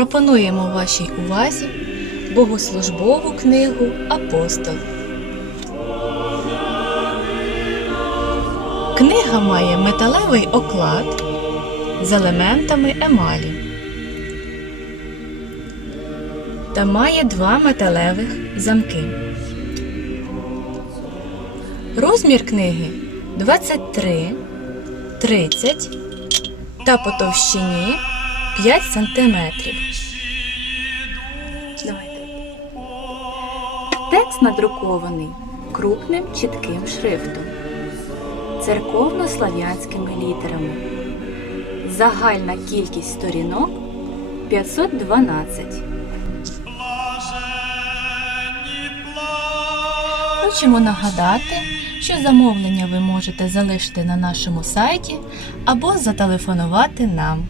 пропонуємо вашій увазі богослужбову книгу Апостол. Книга має металевий оклад з елементами емалі та має два металевих замки. Розмір книги 23, 30 та по товщині 5 сантиметрів. Давайте. Текст надрукований крупним чітким шрифтом, церковно-слав'янськими літерами. Загальна кількість сторінок 512. Хочемо нагадати, що замовлення ви можете залишити на нашому сайті або зателефонувати нам.